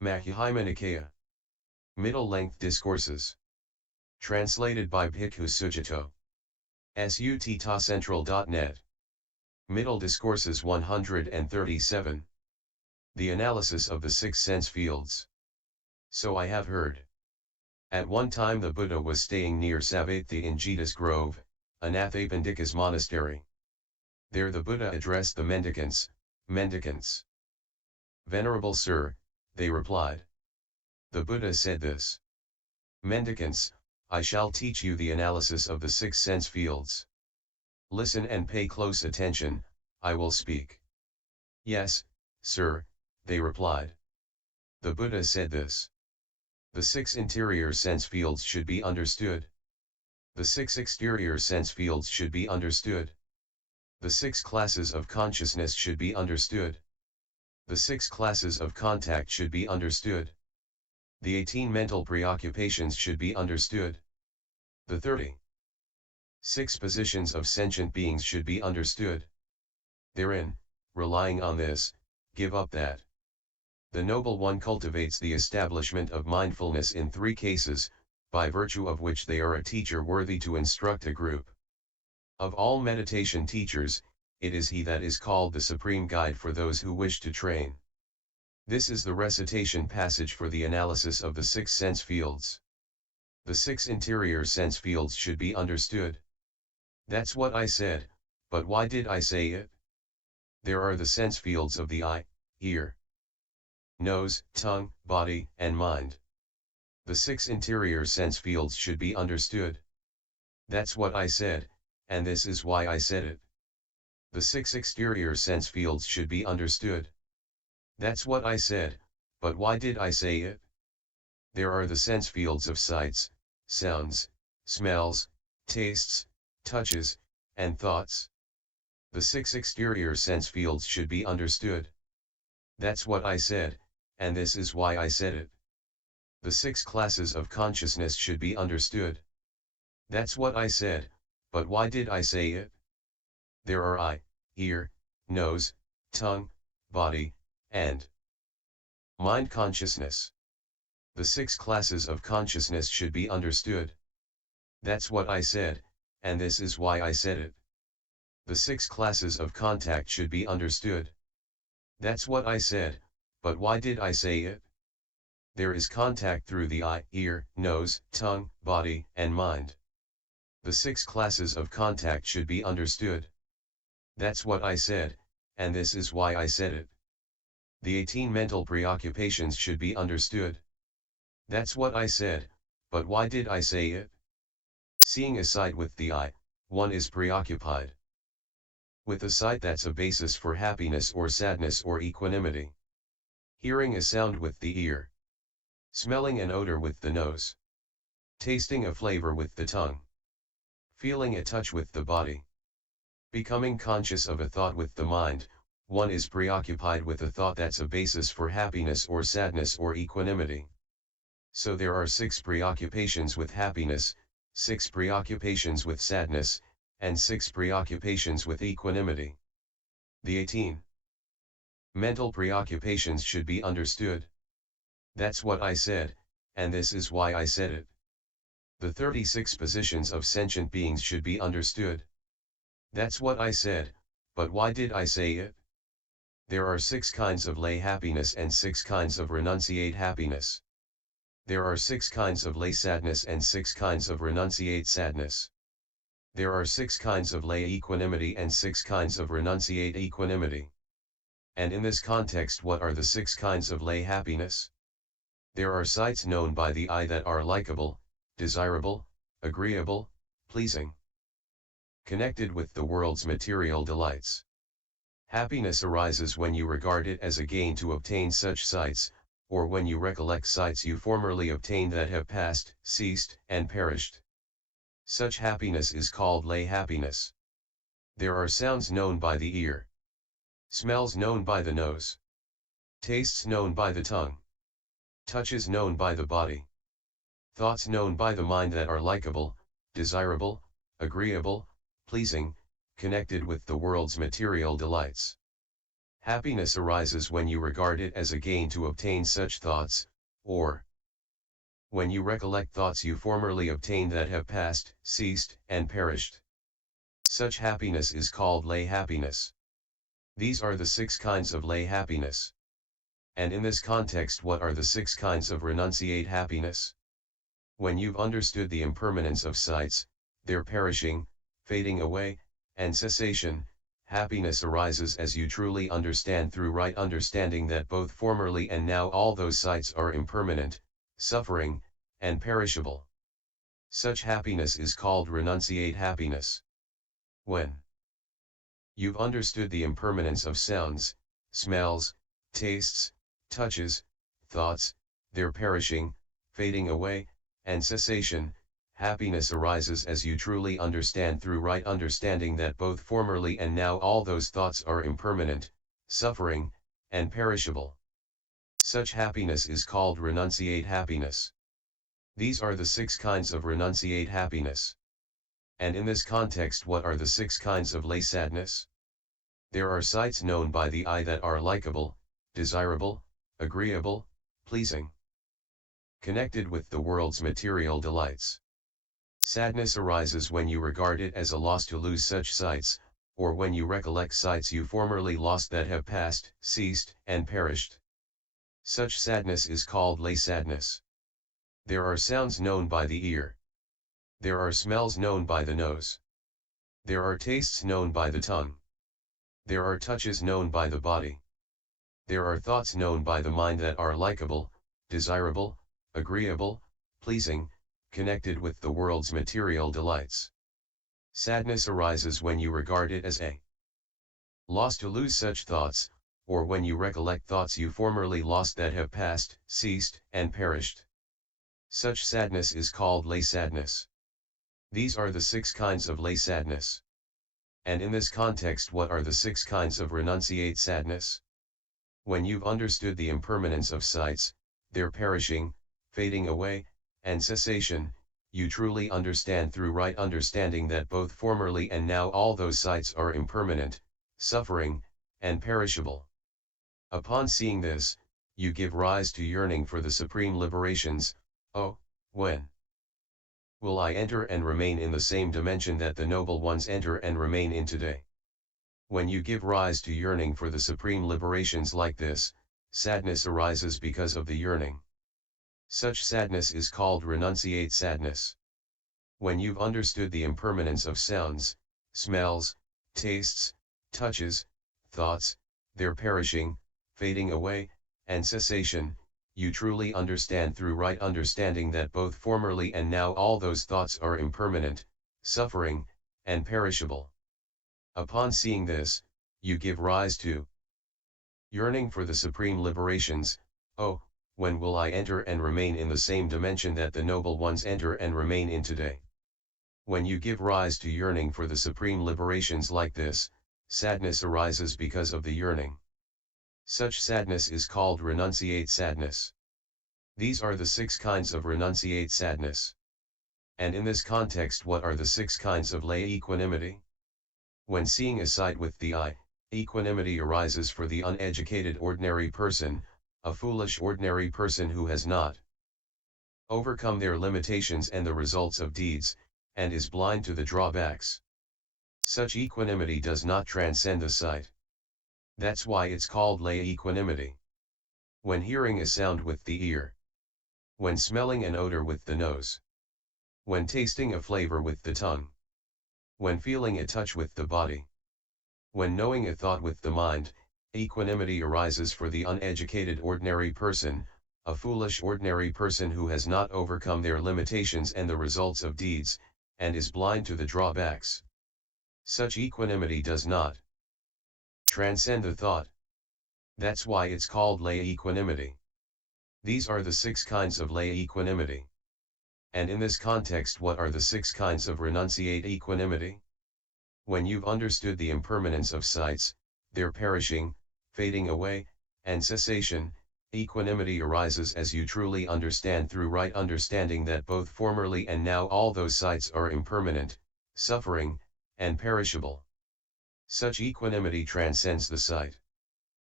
Majjhima Nikaya. Middle-length discourses. Translated by Bhikkhu Sujato. sutta.central.net. Middle Discourses 137. The Analysis of the Six Sense Fields. So I have heard. At one time the Buddha was staying near Savatthi in Jeta's Grove, Anathapindika's monastery. There the Buddha addressed the mendicants. Venerable Sir, they replied. The Buddha said this. Mendicants, I shall teach you the analysis of the six sense fields. Listen and pay close attention, I will speak. Yes, sir, they replied. The Buddha said this. The six interior sense fields should be understood. The six exterior sense fields should be understood. The six classes of consciousness should be understood. The six classes of contact should be understood. The 18 mental preoccupations should be understood. The 36 positions of sentient beings should be understood. Therein, relying on this, give up that. The Noble One cultivates the establishment of mindfulness in three cases, by virtue of which they are a teacher worthy to instruct a group. Of all meditation teachers, it is he that is called the supreme guide for those who wish to train. This is the recitation passage for the analysis of the six sense fields. The six interior sense fields should be understood. That's what I said, but why did I say it? There are the sense fields of the eye, ear, nose, tongue, body, and mind. The six interior sense fields should be understood. That's what I said, and this is why I said it. The six exterior sense fields should be understood. That's what I said, but why did I say it? There are the sense fields of sights, sounds, smells, tastes, touches, and thoughts. The six exterior sense fields should be understood. That's what I said, and this is why I said it. The six classes of consciousness should be understood. That's what I said, but why did I say it? There are eye, ear, nose, tongue, body, and mind consciousness. The six classes of consciousness should be understood. That's what I said, and this is why I said it. The six classes of contact should be understood. That's what I said, but why did I say it? There is contact through the eye, ear, nose, tongue, body, and mind. The six classes of contact should be understood. That's what I said, and this is why I said it. The 18 mental preoccupations should be understood. That's what I said, but why did I say it? Seeing a sight with the eye, one is preoccupied with a sight that's a basis for happiness or sadness or equanimity. Hearing a sound with the ear. Smelling an odor with the nose. Tasting a flavor with the tongue. Feeling a touch with the body. Becoming conscious of a thought with the mind, one is preoccupied with a thought that's a basis for happiness or sadness or equanimity. So there are six preoccupations with happiness, six preoccupations with sadness, and six preoccupations with equanimity. The 18 mental preoccupations should be understood. That's what I said, and this is why I said it. The 36 positions of sentient beings should be understood. That's what I said, but why did I say it? There are six kinds of lay happiness and six kinds of renunciate happiness. There are six kinds of lay sadness and six kinds of renunciate sadness. There are six kinds of lay equanimity and six kinds of renunciate equanimity. And in this context, what are the six kinds of lay happiness? There are sights known by the eye that are likable, desirable, agreeable, pleasing, connected with the world's material delights. Happiness arises when you regard it as a gain to obtain such sights, or when you recollect sights you formerly obtained that have passed, ceased, and perished. Such happiness is called lay happiness. There are sounds known by the ear, smells known by the nose, tastes known by the tongue, touches known by the body, thoughts known by the mind that are likable, desirable, agreeable, pleasing, connected with the world's material delights. Happiness arises when you regard it as a gain to obtain such thoughts, or when you recollect thoughts you formerly obtained that have passed, ceased, and perished. Such happiness is called lay happiness. These are the 6 kinds of lay happiness. And in this context, what are the 6 kinds of renunciate happiness? When you've understood the impermanence of sights, their perishing, fading away, and cessation, happiness arises as you truly understand through right understanding that both formerly and now all those sights are impermanent, suffering, and perishable. Such happiness is called renunciate happiness. When you've understood the impermanence of sounds, smells, tastes, touches, thoughts, their perishing, fading away, and cessation, happiness arises as you truly understand through right understanding that both formerly and now all those thoughts are impermanent, suffering, and perishable. Such happiness is called renunciate happiness. These are the 6 kinds of renunciate happiness. And in this context, what are the 6 kinds of lay sadness? There are sights known by the eye that are likable, desirable, agreeable, pleasing, connected with the world's material delights. Sadness arises when you regard it as a loss to lose such sights, or when you recollect sights you formerly lost that have passed, ceased, and perished. Such sadness is called lay sadness. There are sounds known by the ear. There are smells known by the nose. There are tastes known by the tongue. There are touches known by the body. There are thoughts known by the mind that are likable, desirable, agreeable, pleasing, connected with the world's material delights. Sadness arises when you regard it as a loss to lose such thoughts, or when you recollect thoughts you formerly lost that have passed, ceased, and perished. Such sadness is called lay sadness. These are the 6 kinds of lay sadness. And in this context, what are the 6 kinds of renunciate sadness? When you've understood the impermanence of sights, their perishing, fading away, and cessation, you truly understand through right understanding that both formerly and now all those sights are impermanent, suffering, and perishable. Upon seeing this, you give rise to yearning for the supreme liberations. Oh, when will I enter and remain in the same dimension that the noble ones enter and remain in today? When you give rise to yearning for the supreme liberations like this, sadness arises because of the yearning. Such sadness is called renunciate sadness. When you've understood the impermanence of sounds, smells, tastes, touches, thoughts, their perishing, fading away, and cessation, you truly understand through right understanding that both formerly and now all those thoughts are impermanent, suffering, and perishable. Upon seeing this, you give rise to yearning for the supreme liberations. Oh, when will I enter and remain in the same dimension that the noble ones enter and remain in today? When you give rise to yearning for the supreme liberations like this, sadness arises because of the yearning. Such sadness is called renunciate sadness. These are the 6 kinds of renunciate sadness. And in this context, what are the 6 kinds of lay equanimity? When seeing a sight with the eye, equanimity arises for the uneducated ordinary person, a foolish ordinary person who has not overcome their limitations and the results of deeds, and is blind to the drawbacks. Such equanimity does not transcend the sight. That's why it's called lay equanimity. When hearing a sound with the ear, when smelling an odor with the nose, when tasting a flavor with the tongue, when feeling a touch with the body, when knowing a thought with the mind, equanimity arises for the uneducated ordinary person, a foolish ordinary person who has not overcome their limitations and the results of deeds, and is blind to the drawbacks. Such equanimity does not transcend the thought. That's why it's called lay equanimity. These are the 6 kinds of lay equanimity. And in this context, what are the 6 kinds of renunciate equanimity? When you've understood the impermanence of sights, their perishing, fading away, and cessation, equanimity arises as you truly understand through right understanding that both formerly and now all those sights are impermanent, suffering, and perishable. Such equanimity transcends the sight.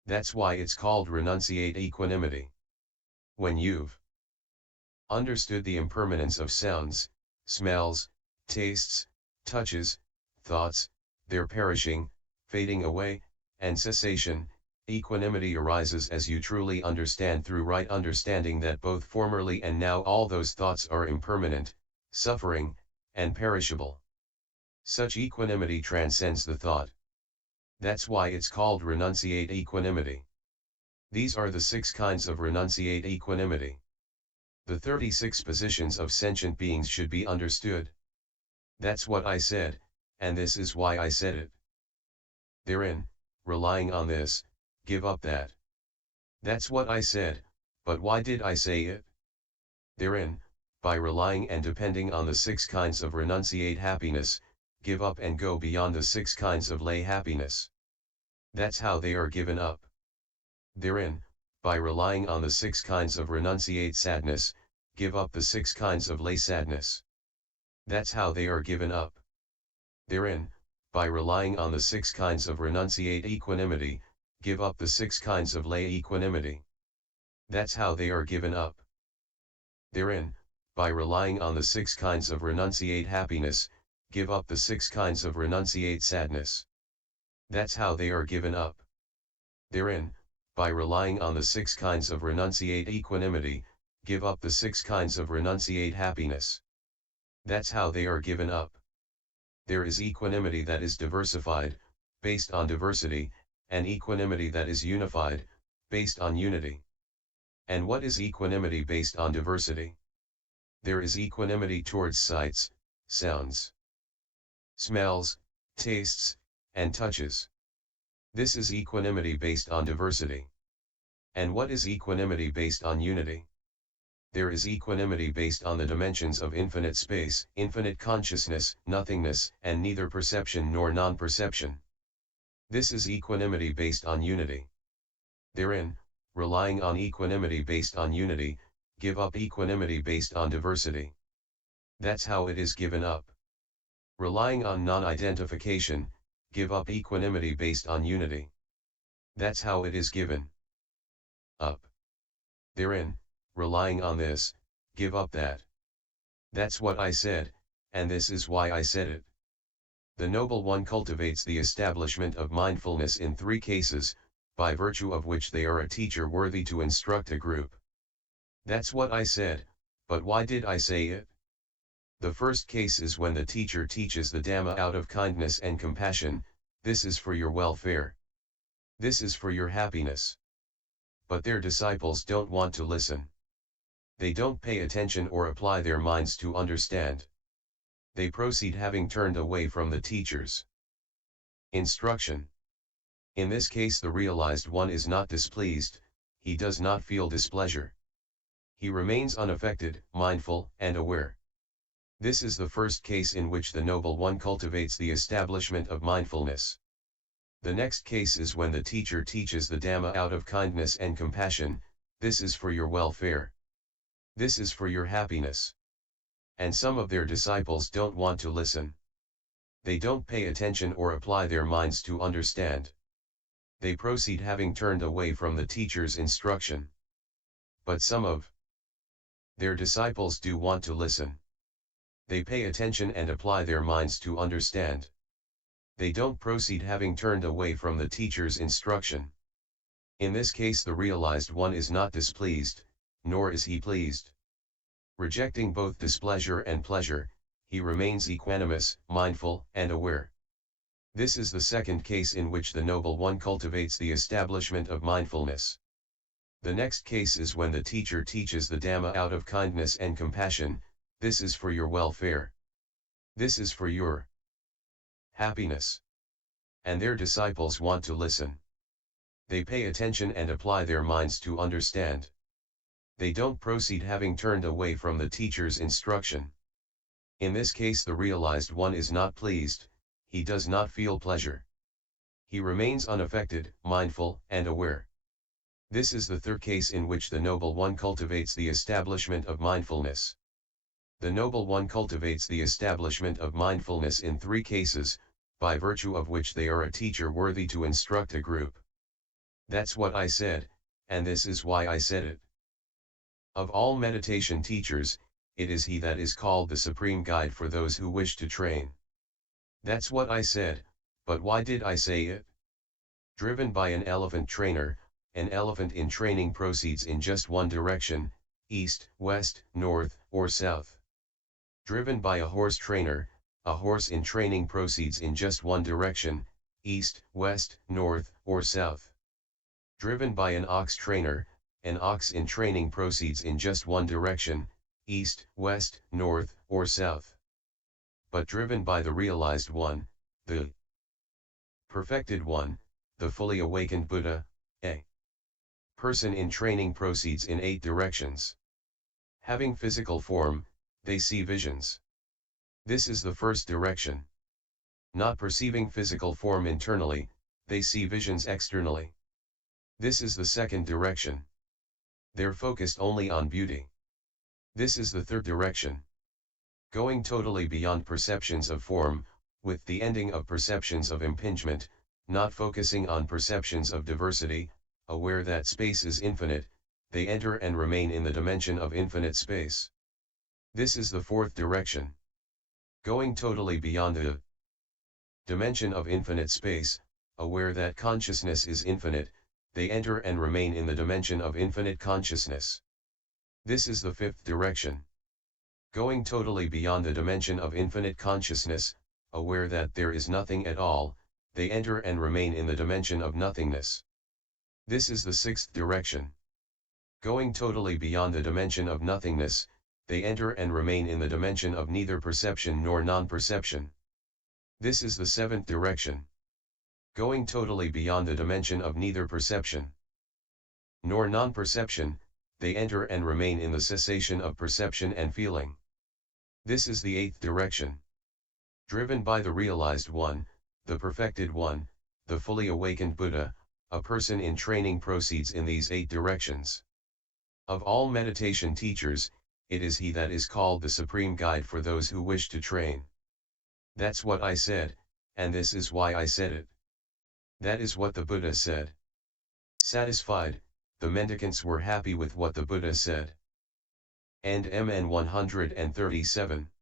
That's why it's called renunciate equanimity. When you've understood the impermanence of sounds, smells, tastes, touches, thoughts, their perishing, fading away, and cessation, equanimity arises as you truly understand through right understanding that both formerly and now all those thoughts are impermanent, suffering, and perishable. Such equanimity transcends the thought. That's why it's called renunciate equanimity. These are the 6 kinds of renunciate equanimity. The 36 positions of sentient beings should be understood. That's what I said, and this is why I said it. Therein, relying on this, give up that. That's what I said, but why did I say it? Therein, by relying and depending on the 6 kinds of renunciate happiness, give up and go beyond the 6 kinds of lay happiness. That's how they are given up. Therein, by relying on the 6 kinds of renunciate sadness, give up the 6 kinds of lay sadness. That's how they are given up. Therein, by relying on the 6 kinds of renunciate equanimity, give up the 6 kinds of lay equanimity. That's how they are given up. Therein, by relying on the 6 kinds of renunciate happiness, give up the 6 kinds of renunciate sadness. That's how they are given up. Therein, by relying on the 6 kinds of renunciate equanimity, give up the 6 kinds of renunciate happiness. That's how they are given up. There is equanimity that is diversified, based on diversity, and equanimity that is unified, based on unity. And what is equanimity based on diversity? There is equanimity towards sights, sounds, smells, tastes, and touches. This is equanimity based on diversity. And what is equanimity based on unity? There is equanimity based on the dimensions of infinite space, infinite consciousness, nothingness, and neither perception nor non-perception. This is equanimity based on unity. Therein, relying on equanimity based on unity, give up equanimity based on diversity. That's how it is given up. Relying on non-identification, give up equanimity based on unity. That's how it is given up. Therein, relying on this, give up that. That's what I said, and this is why I said it. The Noble One cultivates the establishment of mindfulness in 3 cases, by virtue of which they are a teacher worthy to instruct a group. That's what I said, but why did I say it? The first case is when the teacher teaches the Dhamma out of kindness and compassion. This is for your welfare. This is for your happiness. But their disciples don't want to listen. They don't pay attention or apply their minds to understand. They proceed having turned away from the teacher's instruction. In this case the realized one is not displeased, he does not feel displeasure. He remains unaffected, mindful, and aware. This is the first case in which the Noble One cultivates the establishment of mindfulness. The next case is when the teacher teaches the Dhamma out of kindness and compassion. This is for your welfare. This is for your happiness. And some of their disciples don't want to listen. They don't pay attention or apply their minds to understand. They proceed having turned away from the teacher's instruction. But some of their disciples do want to listen. They pay attention and apply their minds to understand. They don't proceed having turned away from the teacher's instruction. In this case the realized one is not displeased, nor is he pleased. Rejecting both displeasure and pleasure, he remains equanimous, mindful, and aware. This is the second case in which the Noble One cultivates the establishment of mindfulness. The next case is when the teacher teaches the Dhamma out of kindness and compassion. This is for your welfare. This is for your happiness. And their disciples want to listen. They pay attention and apply their minds to understand. They don't proceed having turned away from the teacher's instruction. In this case the realized one is not pleased, he does not feel pleasure. He remains unaffected, mindful, and aware. This is the third case in which the Noble One cultivates the establishment of mindfulness. The Noble One cultivates the establishment of mindfulness in 3 cases, by virtue of which they are a teacher worthy to instruct a group. That's what I said, and this is why I said it. Of all meditation teachers, it is he that is called the supreme guide for those who wish to train. That's what I said, but why did I say it? Driven by an elephant trainer, an elephant in training proceeds in just one direction, east, west, north, or south. Driven by a horse trainer, a horse in training proceeds in just one direction, east, west, north, or south. Driven by an ox trainer, an ox in training proceeds in just one direction, east, west, north, or south. But driven by the realized one, the perfected one, the fully awakened Buddha, a person in training proceeds in 8 directions. Having physical form, they see visions. This is the first direction. Not perceiving physical form internally, they see visions externally. This is the second direction. They're focused only on beauty. This is the third direction. Going totally beyond perceptions of form, with the ending of perceptions of impingement, not focusing on perceptions of diversity, aware that space is infinite, they enter and remain in the dimension of infinite space. This is the fourth direction. Going totally beyond the dimension of infinite space, aware that consciousness is infinite, they enter and remain in the dimension of infinite consciousness. This is the fifth direction. Going totally beyond the dimension of infinite consciousness, aware that there is nothing at all, they enter and remain in the dimension of nothingness. This is the sixth direction. Going totally beyond the dimension of nothingness, they enter and remain in the dimension of neither perception nor non-perception. This is the seventh direction. Going totally beyond the dimension of neither perception nor non-perception, they enter and remain in the cessation of perception and feeling. This is the eighth direction. Driven by the realized one, the perfected one, the fully awakened Buddha, a person in training proceeds in these 8 directions. Of all meditation teachers, it is he that is called the supreme guide for those who wish to train. That's what I said, and this is why I said it. That is what the Buddha said. Satisfied, the mendicants were happy with what the Buddha said. And MN 137.